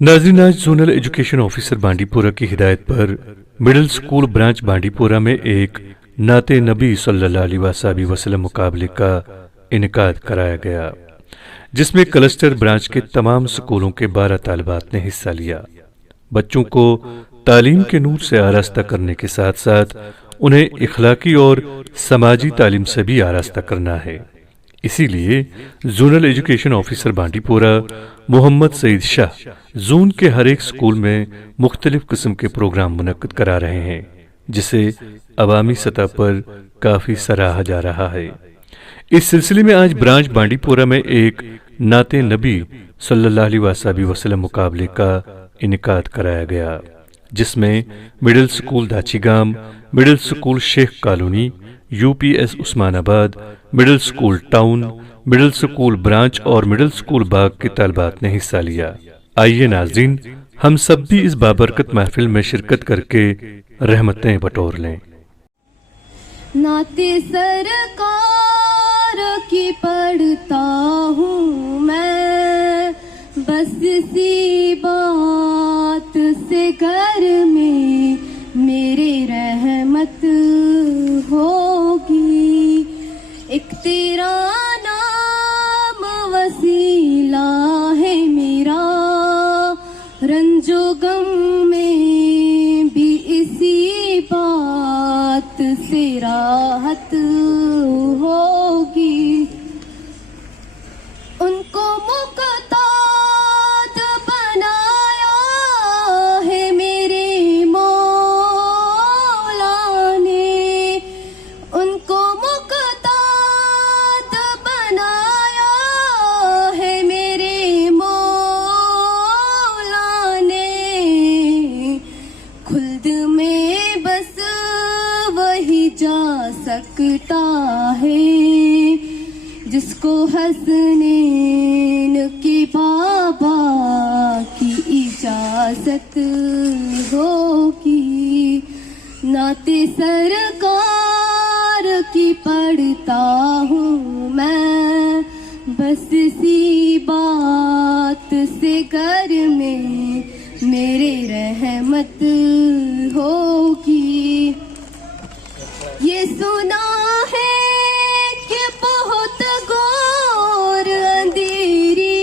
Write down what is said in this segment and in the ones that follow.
नाज़रीन, आज zonal education officer Bandipora की हिदायत पर मिडिल स्कूल ब्रांच बांडीपुरा में एक नाते नबी सल्लल्लाहु अलैहि वसल्लम मुकाबले का इनेकाद कराया गया, जिसमें क्लस्टर ब्रांच के तमाम स्कूलों के 12 तालिबात ने हिस्सा लिया। बच्चों को तालीम के नूर से आरास्ता करने के साथ साथ उन्हें इखलाकी और समाजी तालीम से भी आरास्ता करना है। इसीलिए zonal education officer Bandipora Mohammad Saeed Shah zone के हर एक स्कूल में मुख्तलिफ किस्म के प्रोग्राम मुनक्किद करा रहे हैं, जिसे अवामी सतह पर काफ़ी सराहा जा रहा है। इस सिलसिले में आज ब्रांच बांडीपुरा में एक नाते नबी सल्लल्लाहु अलैहि वसल्लम मुकाबले का इनेकाद कराया गया, जिसमें middle school Dachigam, middle school Sheikh colony, UPS Usmanabad, middle school town, middle school branch और मिडिल स्कूल बाग के तालिबात ने हिस्सा लिया। आइए नाज़रीन, हम सब भी इस बाबरकत महफिल में शिरकत करके रहमतें बटोर लें। नाते सरकार की पढ़ता हूँ मैं, बस इसी बात से घर में मेरे रहमत होगी। एक तेरा नाम वसीला है मेरा, रंजो गम में भी इसी बात से राहत होगी। उनको मुक़ताद बनाया है मेरे मौला ने, उनको मुक़ताद बनाया है मेरे मौला ने। खुल्द में बस वही जा सकता है जिसको हसनैन के बाबा की इजाजत होगी। नाते सरकार की पढ़ता हूँ मैं, बस इसी बात से घर में मेरे रहमत होगी। ये सुना है कि बहुत घोर अंधेरी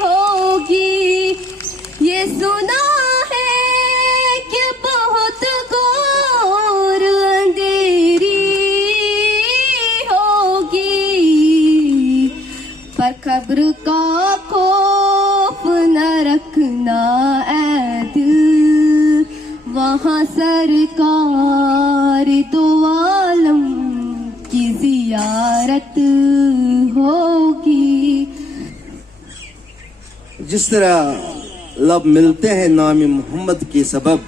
होगी, ये सुना है कि बहुत घोर अंधेरी होगी। पर कब्र का खौफ न रखना ऐ दिल, वहाँ सरकार दो आलम की जियारत होगी। जिस तरह लब मिलते हैं नाम मोहम्मद के सबब,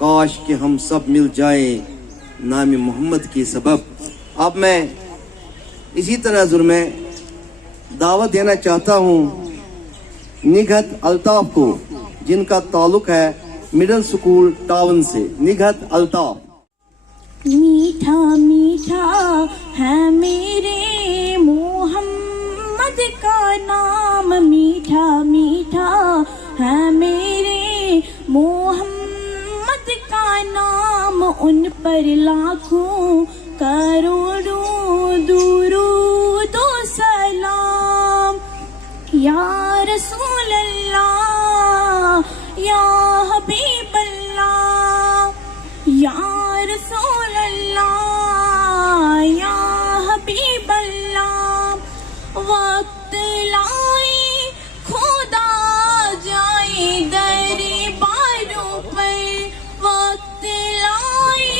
काश कि हम सब मिल जाए नाम मोहम्मद के सबब। अब मैं इसी तनाजुर में दावत देना चाहता हूँ निघत अल्ताफ को, जिनका ताल्लुक है मिडिल स्कूल टाउन से। निघत अल्ताफ। मीठा मीठा है मेरे मोहम्मद का नाम, मीठा मीठा है मेरे मोहम्मद का नाम। उन पर लाखों करोड़ों दुरूद व सलाम। या रसूल अल्लाह, या हबीब अल्लाह, या रसूल अल्लाह, या हबीब अल्लाह। वक्त लाए खुदा जाए दरबारों पर, वक्त लाए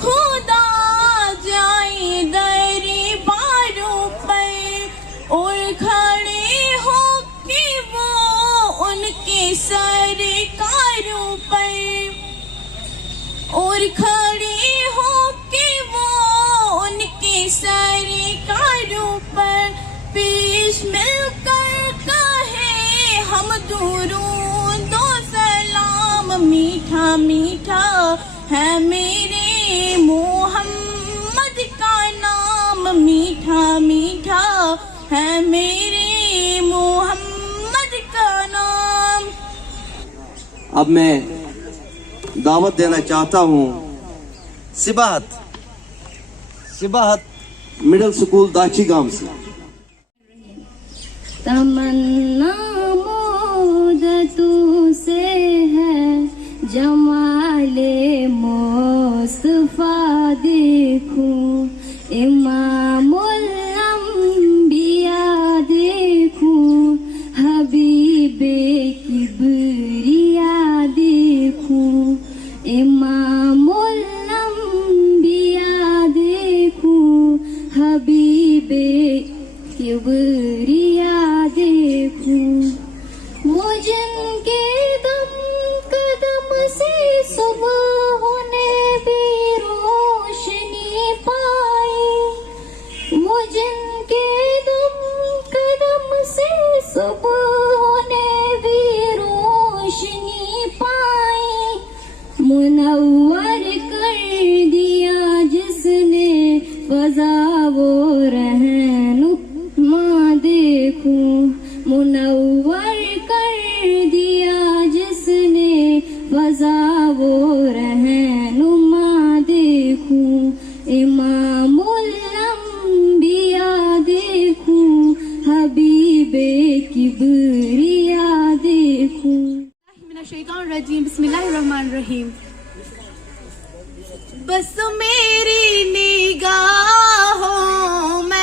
खुदा जाए दरबारों पर। और खड़े हो के वो उनके सरकारों पर, और खड़े हो के वो उनके सरकारों पर। पेश मिलकर कहे हम दुरूद व सलाम। मीठा मीठा ہے میرے محمد کا نام میٹھا میٹھا ہے میرے محمد کا نام. اب میں دعوت دینا چاہتا ہوں سباہت مڈل سکول داچی گام سے. تمنا مدتوں سے ہے جمال مصطفیٰ دیکھوں امام الانبیاء دیکھوں حبیب کبریا دیکھوں امام الانبیاء دیکھوں حبیب کبریا دیکھوں. وہ جن کے دم قدم سے صبح ہونے بھی روشنی پائی, وہ جن کے دم قدم سے صبح ہونے بھی روشنی پائی, منور کر دیا جس نے فضا وہ رہنما دیکھوں, منور کر دیا جس نے فضا وہ رہنما دیکھوں امام الانبیاء دیکھوں حبیب کبریا دیکھوں. من الشیطان الرجیم بسم اللہ الرحمن الرحیم. بس میری نگاہوں میں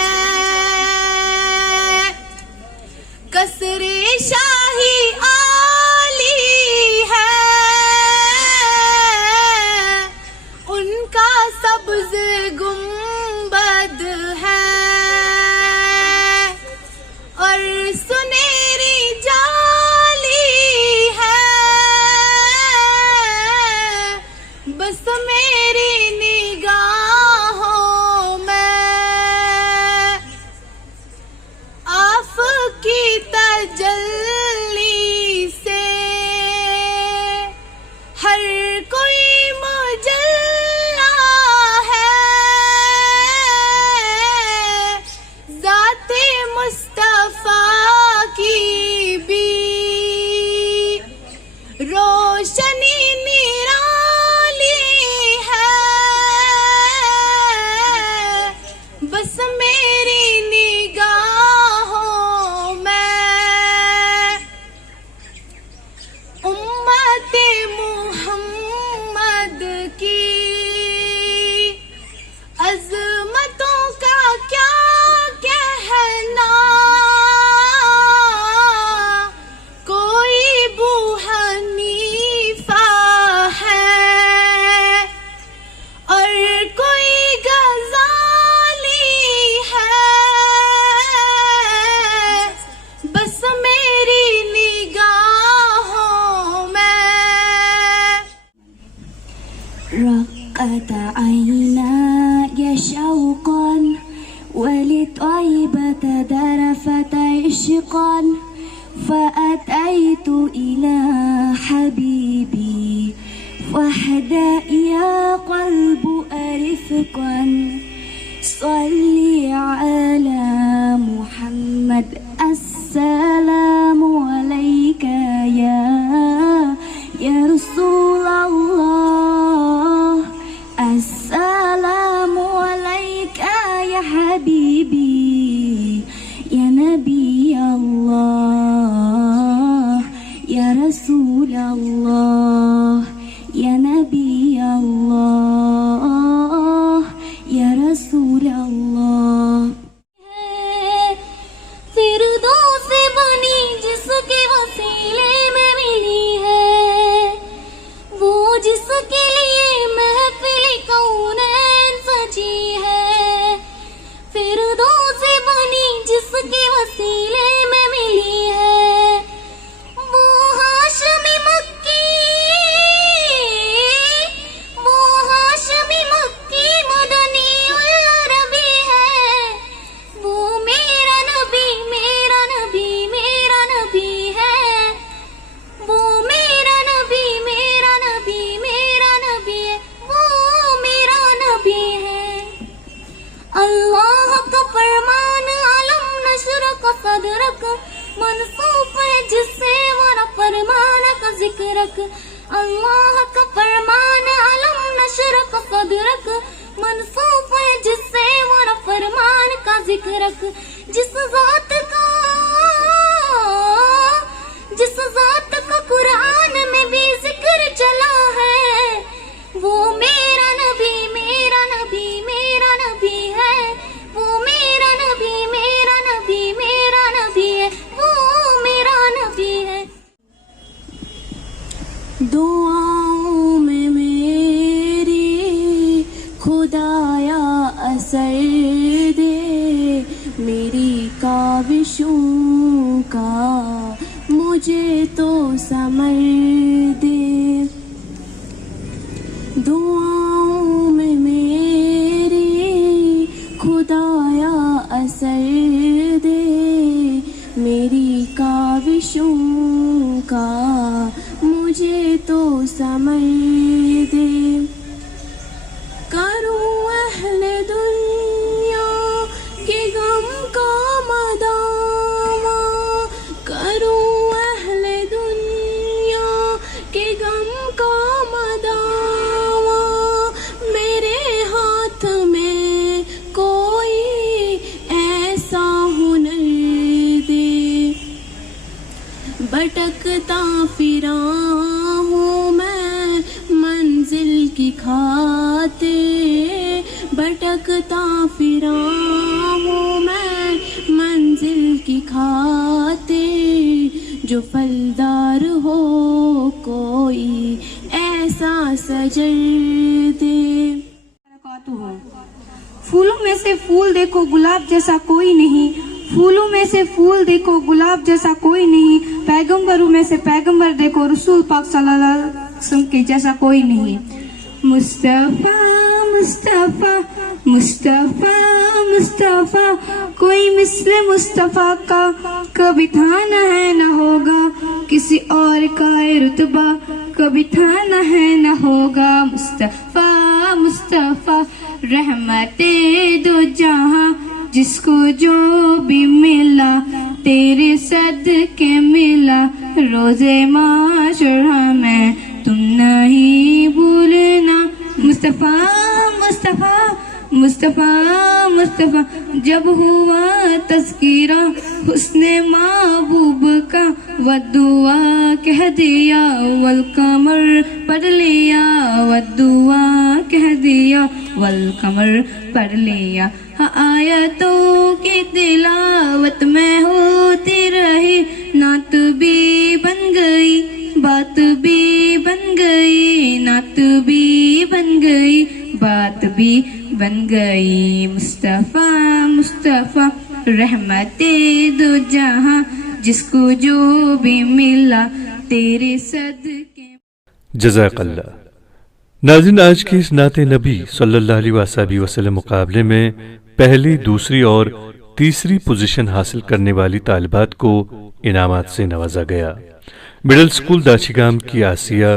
قصر شاہی عالی ہے, ان کا سبز گنبد ہے اور سنہری جالی ہے. بس میری نگاہوں میں آفق کی تجلی سے ہر کوئی مجلا ہے, ذات مصطفیٰ کی بھی روشنی نرالی ہے. بس میری نگاہوں میں امت محمد کی عظمتوں کا کیا کہنا, کوئی ابو حنیفہ ہے اور کوئی غزالی ہے. بس میری نگاہوں میں رقت عیناي شوقا ولطيبة ذرفت عشقا فأتيت إلى حبيبي وحدا يا قلب أرفقا صلي على محمد السلام عليك يا رسول الله السلام عليك يا حبيبي يا نبي الله يا رسول الله يا نبي الله يا رسول الله. فردوس بنی جس کے وسیلے میں ملی ہے, وہ جس کے لیے محفل کونین سجی ہے. فردوس بنی جس کے وسیلے میں ملی ہے, وہ ہاشمی مکی, وہ صدرک اللہ کا فرمان علم نشرک صدرک منصوف ہے جس سے وہ فرمان کا ذکرک جس ذات کا قرآن میں بھی ذکر چلا ہے وہ میرا نبی میرا نبی میرا نبی ہے وہ میرا نبی میرا نبی میرا نبی ہے وہ میرا نبی ہے دعاؤں میں میری خدایا اثر دے میری کاوشوں کا مجھے تو سمر دے دعاؤں میں میری خدایا اثر دے میری کاوشوں کا مجھے تو سمر دے کروں اہل دنیا کے غم کا مداوع کروں اہل دنیا کے غم کا مداوع میرے ہاتھ میں کوئی ایسا ہنر دے بھٹکتا پھراں ہوں میں منزل کی کھاتے بھٹکتا پھراں ہوں میں منزل کی کھاتے جو پھلدار ہو کوئی ایسا سجر دے پھولوں میں سے پھول دیکھو گلاب جیسا کوئی نہیں پھولوں میں سے پھول دیکھو گلاب جیسا کوئی نہیں پیغمبروں میں سے پیغمبر دیکھو رسول پاک صلی اللہ علیہ وسلم کے جیسا کوئی نہیں مصطفیٰ مصطفیٰ مصطفیٰ مصطفیٰ کوئی مثل مصطفیٰ کا کبھی تھا نہ ہے نہ ہوگا کسی اور کا رتبہ کبھی تھا نہ ہے نہ ہوگا مصطفیٰ مصطفیٰ رحمت دو جہاں جس کو جو بھی ملا تیرے صدقے ملا روزے معاشرہ میں تم نہیں بھولنا مصطفیٰ مصطفیٰ مصطفیٰ مصطفیٰ جب ہوا تذکرہ حسن محبوب کا والدعا کہہ دیا والقمر پڑھ لیا والدعا کہہ دیا والقمر پڑھ لیا آیتوں کی تلاوت میں ہوتی رہی نعت بھی بن گئی بات بھی بن گئی نعت بھی بن گئی بات بھی بن گئی مصطفیٰ مصطفیٰ رحمت دو جہاں جس کو جو بھی ملا تیرے صدقے جزاک اللہ. ناظرین، آج کی اس نعت نبی صلی اللہ علیہ وسلم مقابلے میں پہلی دوسری اور تیسری پوزیشن حاصل کرنے والی طالبات کو انعامات سے نوازا گیا. مڈل سکول داچیگام کی آسیہ،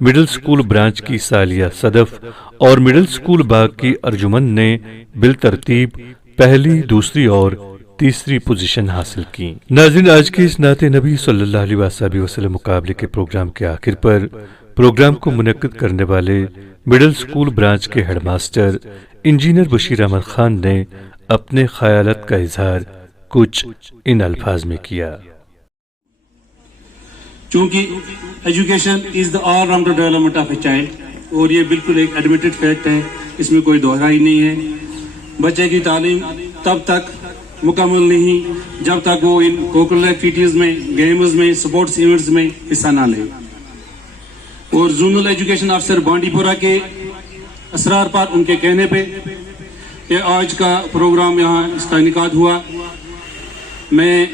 مڈل سکول برانچ کی سالیہ صدف اور مڈل سکول باغ کی ارجمن نے بالترتیب پہلی دوسری اور تیسری پوزیشن حاصل کی. ناظرین، آج کی اس نعت نبی صلی اللہ علیہ وسلم مقابلے کے پروگرام کے آخر پر پروگرام کو منعقد کرنے والے مڈل سکول برانچ کے head master engineer Bashir Ahmad Khan نے اپنے خیالات کا اظہار کچھ ان الفاظ میں کیا. چونکہ education is the all rounder development of a child اور یہ بالکل ایک ایڈمیٹڈ فیکٹ ہے، اس میں کوئی دہرائی نہیں ہے. بچے کی تعلیم تب تک مکمل نہیں جب تک وہ ان کوکولر ایکٹیویٹیز میں، گیمز میں، سپورٹس ایونٹس میں حصہ نہ لے. اور زونل ایجوکیشن افسر بانڈی پورہ کے اسرار پر ان کے کہنے پہ کہ آج کا پروگرام یہاں اس کا انعقاد ہوا، میں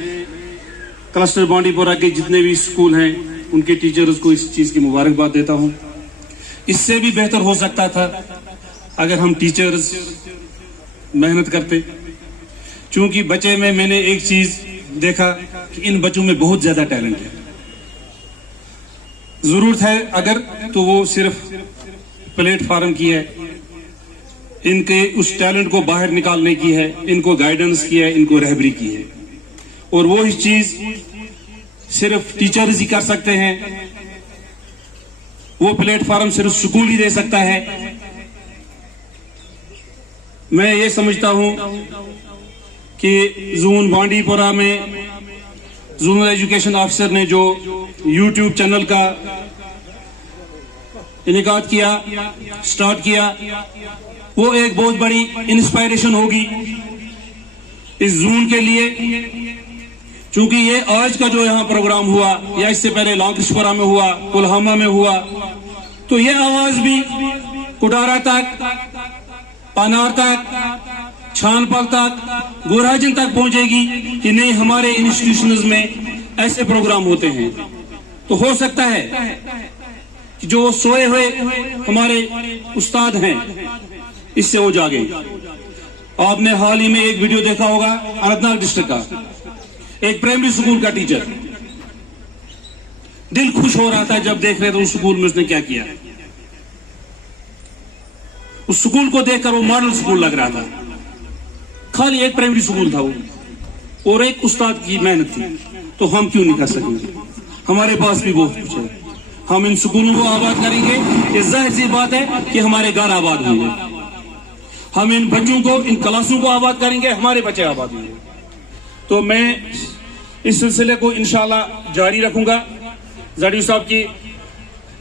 کلسٹر بانڈی پورہ کے جتنے بھی اسکول ہیں ان کے ٹیچرز کو اس چیز کی مبارکباد دیتا ہوں. اس سے بھی بہتر ہو سکتا تھا اگر ہم ٹیچرز محنت کرتے، چونکہ بچے میں نے ایک چیز دیکھا کہ ان بچوں میں بہت زیادہ ٹیلنٹ ہے. ضرورت ہے اگر تو وہ صرف پلیٹ فارم کی ہے، ان کے اس ٹیلنٹ کو باہر نکالنے کی ہے، ان کو گائیڈنس کی ہے، ان کو رہبری کی ہے. اور وہ چیز صرف ٹیچرز ہی کر سکتے ہیں. वो प्लेटफॉर्म सिर्फ स्कूल ही दे सकता है। मैं ये समझता हूं कि जोन बांडीपुरा में जोनल एजुकेशन ऑफिसर ने जो यूट्यूब चैनल का इनेकाद किया, स्टार्ट किया, वो एक बहुत बड़ी इंस्पायरेशन होगी इस जोन के लिए। चूंकि ये आज का जो यहाँ प्रोग्राम हुआ या इससे पहले लांकृष्पुरा में हुआ, कुल्हामा में हुआ, तो ये आवाज भी कुटारा तक, पानार तक, छानपल तक, गोराजन तक पहुंचेगी कि नहीं हमारे इंस्टीट्यूशंस में ऐसे प्रोग्राम होते हैं। तो हो सकता है कि जो सोए हुए हमारे उस्ताद हैं इससे वो जागे। आपने हाल ही में एक वीडियो देखा होगा अनंतनाग डिस्ट्रिक्ट का, एक प्राइमरी स्कूल का टीचर, दिल खुश हो रहा था जब देख रहे थे उस स्कूल में उसने क्या किया। उस स्कूल को देखकर वो मॉडल स्कूल लग रहा था। खाली एक प्राइमरी स्कूल था वो और एक उस्ताद की मेहनत थी। तो हम क्यों नहीं कर सकेंगे? हमारे पास भी बहुत कुछ है। हम इन स्कूलों को आबाद करेंगे, ये जाहिर सी बात है कि हमारे घर आबाद होंगे। हम इन बच्चों को, इन क्लासों को आबाद करेंगे, हमारे बच्चे आबाद होंगे। तो मैं इस सिलसिले को इंशाल्लाह जारी रखूंगा ज़ाडियो साहब की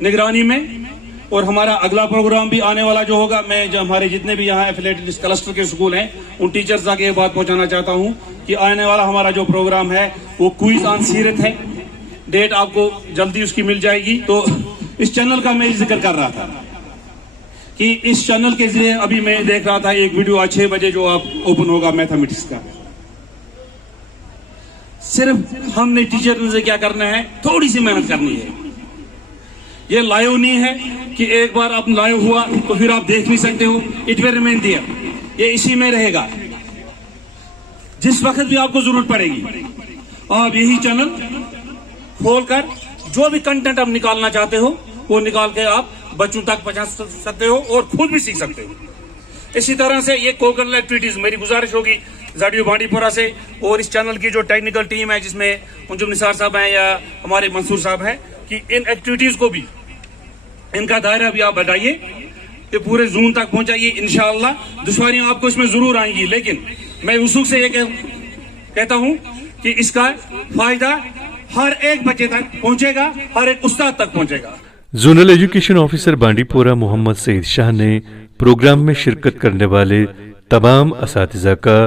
निगरानी में। और हमारा अगला प्रोग्राम भी आने वाला जो होगा, मैं जो हमारे जितने भी यहाँ एफिलिएटेड क्लस्टर के स्कूल हैं उन टीचर्स तक ये बात पहुंचाना चाहता हूं कि आने वाला हमारा जो प्रोग्राम है वो क्विज ऑन सीरत है। डेट आपको जल्दी उसकी मिल जाएगी। तो इस चैनल का मैं जिक्र कर रहा था कि इस चैनल के जरिए अभी मैं देख रहा था एक वीडियो आज 6 बजे जो आप ओपन होगा मैथमेटिक्स का। सिर्फ हमने टीचर से क्या करना है, थोड़ी सी मेहनत करनी है। ये लाइव नहीं है कि एक बार आप लाइव हुआ तो फिर आप देख नहीं सकते हो। इट विल रिमेन देयर, ये इसी में रहेगा। जिस वक्त भी आपको जरूरत पड़ेगी आप यही चैनल खोलकर जो भी कंटेंट आप निकालना चाहते हो वो निकाल के आप बच्चों तक पहुंचा सकते हो और खुद भी सीख सकते हो। इसी तरह से ये कोकरल एक्टिविटीज मेरी गुजारिश होगी ज़ाडियो बांडीपुरा से और इस चैनल की जो टेक्निकल टीम है जिसमें मुंजुम निसार साहब हैं या हमारे मंसूर साहब हैं कि इन एक्टिविटीज को भी, इनका दायरा भी आप बढ़ाइए, ये पूरे जोन तक पहुंचाइए। इंशाअल्लाह दुश्वारियां आपको इसमें जरूर आएंगी, लेकिन मैं उसुक से ये कहता हूं कि इसका फायदा हर एक बच्चे तक पहुंचेगा, हर एक उस्ताद तक पहुंचेगा। Zonal education officer Bandipora Mohammad Saeed Shah ने प्रोग्राम में शिरकत करने वाले तमाम असातिज़ा का,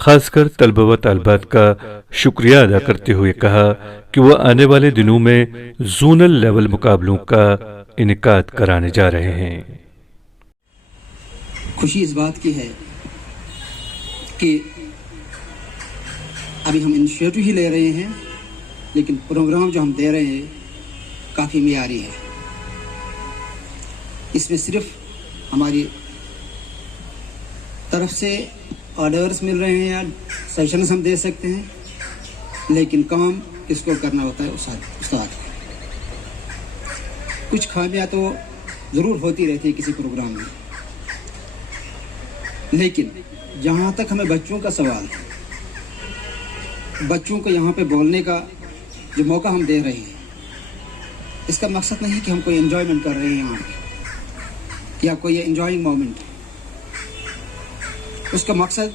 खासकर तलबा व तालिबात का शुक्रिया अदा करते हुए कहा कि वह आने वाले दिनों में जोनल लेवल मुकाबलों का इनेकाद कराने जा रहे हैं। खुशी इस बात की है कि अभी हम इनिशिएटिव ही ले रहे हैं, लेकिन प्रोग्राम जो हम दे रहे हैं काफ़ी मियारी है। इसमें सिर्फ हमारी तरफ से ऑर्डर्स मिल रहे हैं या सेशंस हम दे सकते हैं, लेकिन काम किसको करना होता है? उस्ताद। कुछ खामियां तो ज़रूर होती रहती है किसी प्रोग्राम में, लेकिन जहाँ तक हमें बच्चों का सवाल, बच्चों को यहाँ पे बोलने का जो मौका हम दे रहे हैं, इसका मकसद नहीं कि हम कोई एंजॉयमेंट कर रहे हैं यहाँ पे या कोई एंजॉइंग मोमेंट। उसका मकसद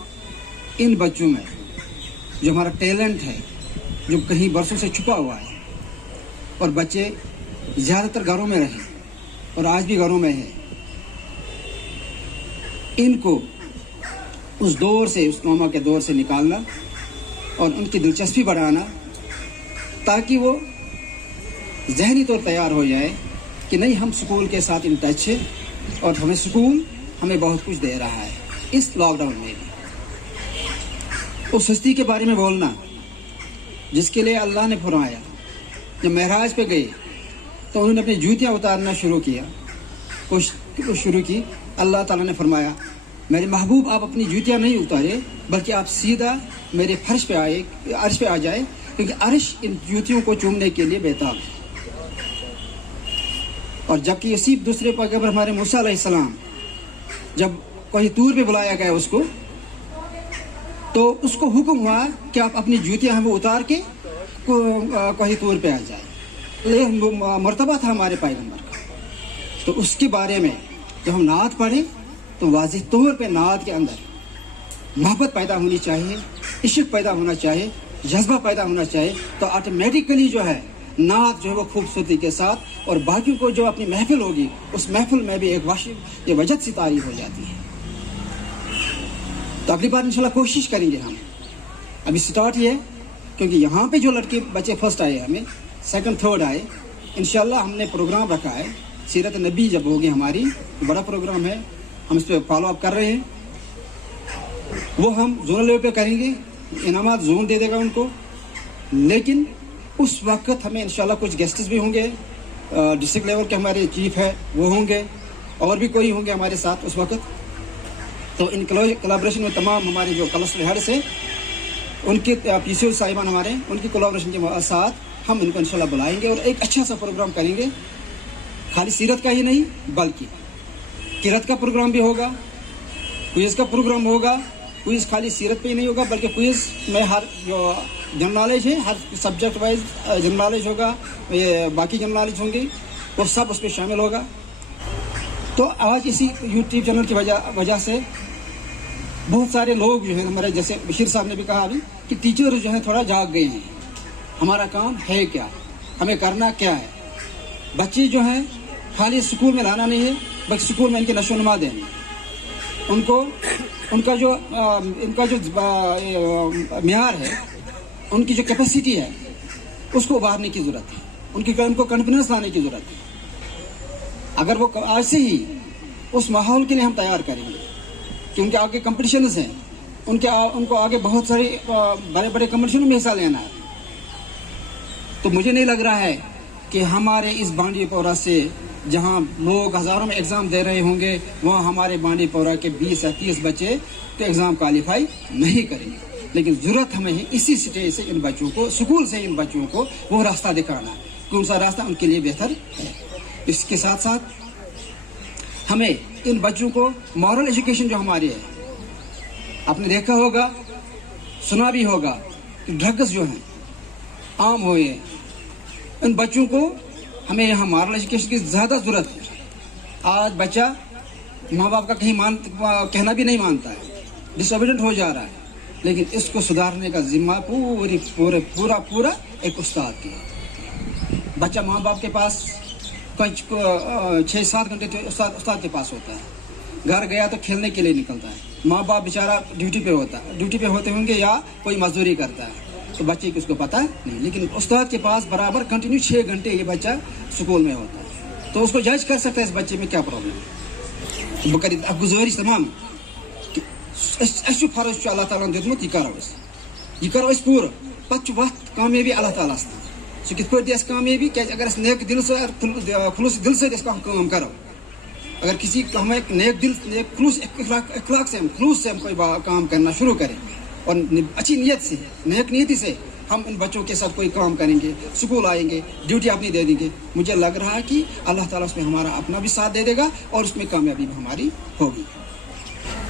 इन बच्चों में जो हमारा टैलेंट है, जो कहीं बरसों से छुपा हुआ है, और बच्चे ज़्यादातर घरों में रहे और आज भी घरों में हैं, इनको उस दौर से, उस ट्रॉमा के दौर से निकालना और उनकी दिलचस्पी बढ़ाना, ताकि वो ज़हनी तौर तैयार हो जाए कि नहीं, हम स्कूल के साथ इन टच है और हमें स्कूल हमें बहुत कुछ दे रहा है। इस लॉकडाउन में भी उस हस्ती के बारे में बोलना जिसके लिए अल्लाह ने फरमाया, जब महराज पे गए तो उन्होंने अपनी जूतियाँ उतारना शुरू किया, कोशिश शुरू की। अल्लाह ताला ने फरमाया, मेरे महबूब आप अपनी जूतियाँ नहीं उतारे, बल्कि आप सीधा मेरे फर्श पे आए, अर्श पे आ जाए, क्योंकि अर्श इन जूतियों को चूमने के लिए बेताब है। और जबकि इसी दूसरे पैगंबर हमारे मूसा अलैहिस्सलाम, जब कोई तूर पे बुलाया गया उसको, तो उसको हुक्म हुआ कि आप अपनी जूतियाँ हमें उतार के कोई तूर पे आ जाए। ये मर्तबा था हमारे पैगंबर का। तो उसके बारे में जब हम नात पढ़ें तो वाज़ेह तौर पे नात के अंदर मोहब्बत पैदा होनी चाहिए, इश्क पैदा होना चाहिए, जज्बा पैदा होना चाहिए, तो ऑटोमेटिकली जो है नात जो है वो खूबसूरती के साथ और बाकियों को जो अपनी महफिल होगी उस महफिल में भी एक वाशिब ये वजद सी तारीफ हो जाती है। तो अगली बार इंशाल्लाह कोशिश करेंगे हम। अभी स्टार्ट ये है क्योंकि यहाँ पे जो लड़के बच्चे फर्स्ट आए, हमें सेकंड थर्ड आए, इंशाल्लाह हमने प्रोग्राम रखा है सीरत नबी जब होगी हमारी, बड़ा प्रोग्राम है, हम इस पर फॉलो अप कर रहे हैं। वो हम जोनल लेवल पे करेंगे, इनामात जोन दे देगा उनको, लेकिन उस वक्त हमें इंशाल्लाह कुछ गेस्ट्स भी होंगे, डिस्ट्रिक्ट लेवल के हमारे चीफ है वो होंगे और भी कोई होंगे हमारे साथ उस वक्त। तो इन कोलैबोरेशन में तमाम हमारे जो क्लस्टर हेड्स हैं उनके पीसीओ साहिबान हमारे, उनकी कोलैबोरेशन के साथ हम इनको इंशाल्लाह बुलाएंगे और एक अच्छा सा प्रोग्राम करेंगे। खाली सीरत का ही नहीं बल्कि किरत का प्रोग्राम भी होगा, क्विज का प्रोग्राम होगा। क्विज खाली सीरत पे ही नहीं होगा बल्कि क्विज में हर जो जनरल नॉलेज है, हर सब्जेक्ट वाइज जनरल नॉलेज होगा, ये बाकी जनरल नॉलेज होंगे, वो सब उसमें शामिल होगा। तो आज इसी यूट्यूब चैनल की वजह से बहुत सारे लोग जो हैं हमारे, जैसे बशीर साहब ने भी कहा अभी कि टीचर जो है थोड़ा जाग गए हैं, हमारा काम है क्या, हमें करना क्या है। बच्चे जो हैं खाली स्कूल में लाना नहीं है बल्कि स्कूल में इनके नशोनुमा देना, उनको इनका जो म्यार है, उनकी जो कैपेसिटी है उसको उभारने की ज़रूरत है, उनको कॉन्फिडेंस लाने की ज़रूरत है। अगर वो आज से ही उस माहौल के लिए हम तैयार करेंगे कि उनके आगे कंपटीशंस हैं, उनको आगे बहुत सारे बड़े बड़े कंपटीशनों में हिस्सा लेना है, तो मुझे नहीं लग रहा है कि हमारे इस बांडी पोरा से जहां लोग हज़ारों में एग्ज़ाम दे रहे होंगे वहाँ हमारे बांडी पोरा के 20 या 30 बच्चे तो एग्ज़ाम क्वालिफाई नहीं करेंगे। लेकिन ज़रूरत हमें है इसी स्टेज से इन बच्चों को, स्कूल से इन बच्चों को वो रास्ता दिखाना है, कौन सा रास्ता उनके लिए बेहतर है। इसके साथ साथ हमें इन बच्चों को मॉरल एजुकेशन जो हमारी है, आपने देखा होगा सुना भी होगा कि ड्रग्स जो हैं आम हुए हैं, इन बच्चों को हमें यहाँ मॉरल एजुकेशन की ज़्यादा ज़रूरत है। आज बच्चा माँ बाप का कहना भी नहीं मानता है, डिसोबीडेंट हो जा रहा है, लेकिन इसको सुधारने का जिम्मा पूरा एक उस्ताद की है। बच्चा माँ बाप के पास 6-7 घंटे उस्ताद के पास होता है, घर गया तो खेलने के लिए निकलता है, माँ बाप बेचारा ड्यूटी पे होते होंगे या कोई मजदूरी करता है, तो बच्चे को उसको पता नहीं, लेकिन उस्ताद के पास बराबर कंटिन्यू 6 घंटे ये बच्चा स्कूल में होता है, तो उसको जज कर सकता है इस बच्चे में क्या प्रॉब्लम है। बकर अब गुजारिश तमाम फर्ज अल्लाह ताला दितमुत यह करो पूरा पत वत कामयाबी अल्लाह ताला सह कित पे कामयाबी क्या अगर नेक दिल से खुलूस दिल से काम करो, अगर किसी हमें नेक दिल खुलूस इखलाक से खुलूस से हम कोई काम करना शुरू करें और अच्छी नीयत से नेक नीयति से हम इन बच्चों के साथ कोई काम करेंगे, स्कूल आएंगे, ड्यूटी अपनी दे देंगे, मुझे लग रहा है कि अल्लाह ताला उसमें हमारा अपना भी साथ दे देगा और उसमें कामयाबी भी हमारी होगी।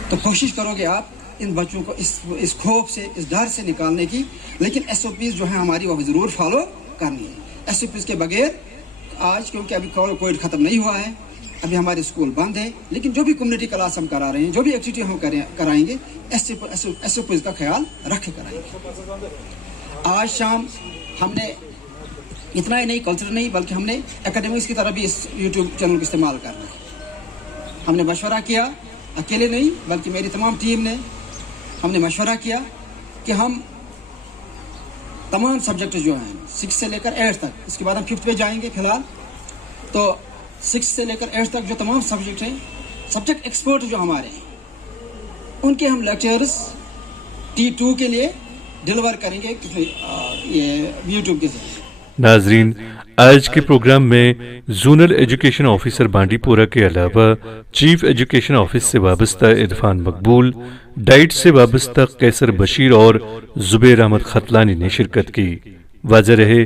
तो कोशिश करोगे आप इन बच्चों को इस खौफ से, इस डर से निकालने की, लेकिन SOPs जो है हमारी वो ज़रूर फॉलो करनी है। SOPs के बगैर आज क्योंकि अभी कोविड ख़त्म नहीं हुआ है, अभी हमारे स्कूल बंद है, लेकिन जो भी कम्युनिटी क्लास हम करा रहे हैं, जो भी एक्टिविटी हम कराएंगे SOPs का ख्याल रख के कराएंगे। आज शाम हमने इतना ही नहीं, कल्चर नहीं, बल्कि हमने एकेडमिक्स की तरह भी इस यूट्यूब चैनल का इस्तेमाल करना है। हमने मशवरा किया, अकेले नहीं बल्कि मेरी तमाम टीम ने, हमने मशवरा किया कि हम तमाम सब्जेक्ट जो हैं 6 से लेकर 8 तक, इसके बाद हम 5th पे जाएंगे फिलहाल, तो 6 से लेकर 8 तक जो तमाम सब्जेक्ट हैं, सब्जेक्ट एक्सपर्ट जो हमारे हैं, उनके हम लेक्चर्स T2 के लिए डिलीवर करेंगे ये यूट्यूब के जरिए। नाजरीन, आज के प्रोग्राम में जोनल एजुकेशन ऑफिसर बांडीपोरा के अलावा चीफ एजुकेशन ऑफिस से वाबस्ता इरफान मकबूल, डाइट से वाबस्ता कैसर बशीर और जुबैर अहमद खतलानी ने शिरकत की। वाज़ह रहे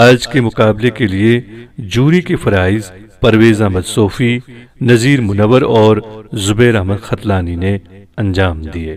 आज के मुकाबले के लिए जूरी के फराइज परवेज अहमद सोफी, नज़ीर मुनव्वर और जुबैर अहमद खतलानी ने अंजाम दिए।